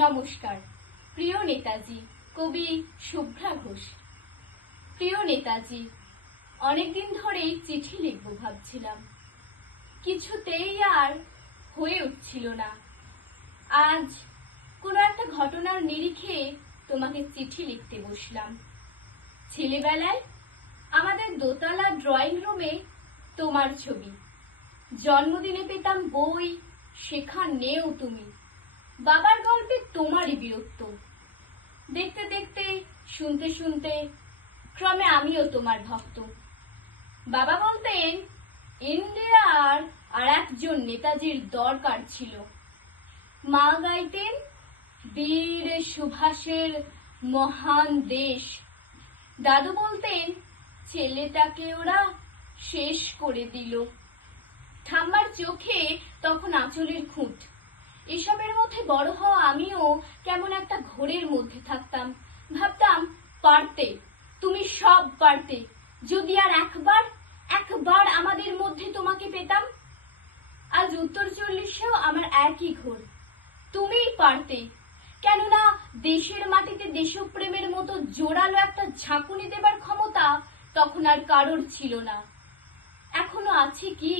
নমস্কার প্রিয় নেতাজি, কবি শুভ্রা ঘোষ। প্রিয় নেতাজি, অনেকদিন ধরেই চিঠি লিখবো ভাবছিলাম, কিছুতেই আর হয়ে উঠছিল না। আজ কোনো একটা ঘটনার নিরিখে তোমাকে চিঠি লিখতে বসলাম। ছেলেবেলায় আমাদের দোতলা ড্রয়িং রুমে তোমার ছবি, জন্মদিনে পেতাম বই, শেখা নেও তুমি, বাবার গল্পে তোমারই বীরত্ব। দেখতে দেখতে, শুনতে শুনতে ক্রমে আমিও তোমার ভক্ত। বাবা বলতেন ইন্ডিয়ার আর একজন নেতাজির দরকার ছিল। মা গাইতেন বীর সুভাষের মহান দেশ। দাদু বলতেন ছেলেটাকে ওরা শেষ করে দিল। ঠাম্মার চোখে তখন আঁচলের খুঁট। এসবের মধ্যে বড় হওয়া আমিও কেমন একটা ঘোরের মধ্যে থাকতাম। ভাবতাম পারতে, তুমি সব পারতে, যদি আর একবার আমাদের মধ্যে তোমাকে পেতাম। আজ উত্তর 40-এও আমার একই ঘোর, তুমিই পারতে। কেননা দেশের মাটিতে দেশপ্রেমের মতো জোরালো একটা ঝাঁকুনি দেবার ক্ষমতা তখন আর কারোর ছিল না। এখনো আছে কি?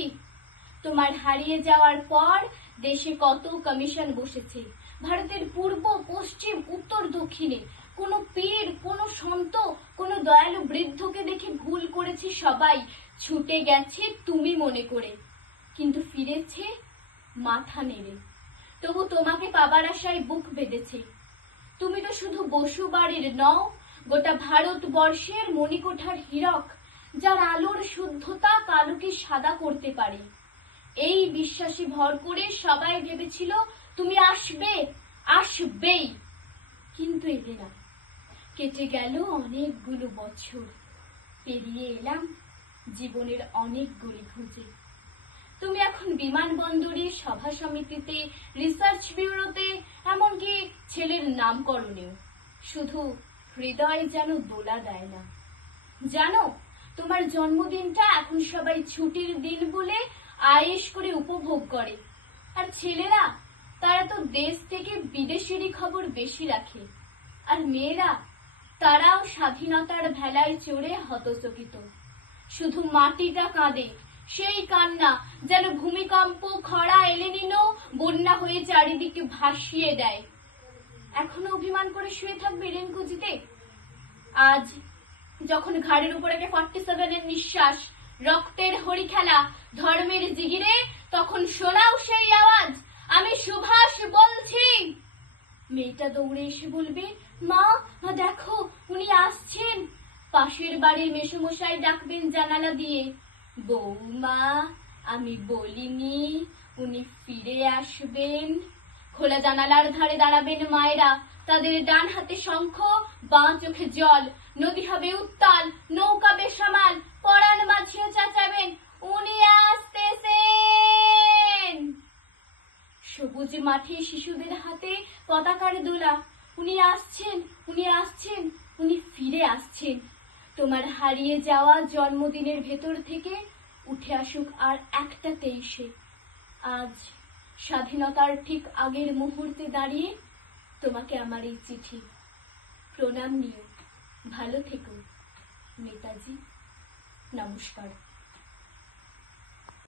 তোমার হারিয়ে যাওয়ার পর দেশে কত কমিশন বসেছে, ভারতের পূর্ব পশ্চিম উত্তর দক্ষিণে। কোনো পীর, কোনো সন্ত, কোনো দয়ালু বৃদ্ধকে দেখে ভুল করেছে সবাই, ছুটে গেছে তুমি মনে করে, কিন্তু ফিরেছে মাথা নেড়ে। তবু তোমাকে পাবার আশায় বুক বেঁধেছে। তুমি তো শুধু বসু বাড়ির নও, গোটা ভারতবর্ষের মণিকোঠার হীরক, যার আলোর শুদ্ধতা কালোকে সাদা করতে পারে। এই বিশ্বাসে ভর করে সবাই ভেবেছিল তুমি আসবেই, কিন্তু এলে না। কেটে গেল অনেকগুলো বছর, পেরিয়ে এলাম জীবনের অনেকগুলি খোঁজে। তুমি এখন বিমানবন্দরে, সভা সমিতিতে, রিসার্চ ব্যুরোতে, এমনকি ছেলের নামকরণেও। শুধু হৃদয় যেন দোলা দেয় না। জানো, তোমার জন্মদিনটা এখন সবাই ছুটির দিন বলে আয়েশ করে উপভোগ করে। আর ছেলেরা, তারা তো দেশ থেকে বিদেশেরই খবর বেশি রাখে। আর মেয়েরা, তারাও স্বাধীনতার ভেলায় চড়ে হতচকিত। শুধু মাটিটা কাঁদে, সেই কান্না যেন ভূমিকম্প, খরা, এলেনিনো বন্যা হয়ে চারিদিকে ভাসিয়ে দেয়। এখনো অভিমান করে শুয়ে থাকবে রেলকুজিতে? আজ যখন ঘাড়ের উপর একটা 47-এর নিঃশ্বাস, রক্তের হরি খেলা, ধর্মের জিগিরে, তখন শোনাও সেই আওয়াজ, আমি সুভাষ বলছি। মেয়েটা দৌড়ে এসে বলবে, মা দেখো উনি আসছেন। পাশের বাড়ির মেসোমশাই ডাকবেন জানালা দিয়ে, বৌমা আমি বলিনি উনি ফিরে আসবেন। খোলা জানালার ধারে দাঁড়াবেন মায়েরা, তাদের ডান হাতে শঙ্খ, বাঁ চোখে জল। নদী হবে উত্তাল, নৌকা বেসামাল, পরাণ মাঝিও চেঁচাবেন, উনি আসতেছেন। সবুজ মাঠে শিশুদের হাতে পতাকার দোলা, উনি আসছেন, উনি ফিরে আসছেন। তোমার হারিয়ে যাওয়া জন্মদিনের ভেতর থেকে উঠে আসুক আর একটা 23-এ। আজ স্বাধীনতার ঠিক আগের মুহূর্তে দাঁড়িয়ে তোমাকে আমার এই চিঠি। প্রণাম নিও, ভালো থেকো নেতাজি। নমস্কার।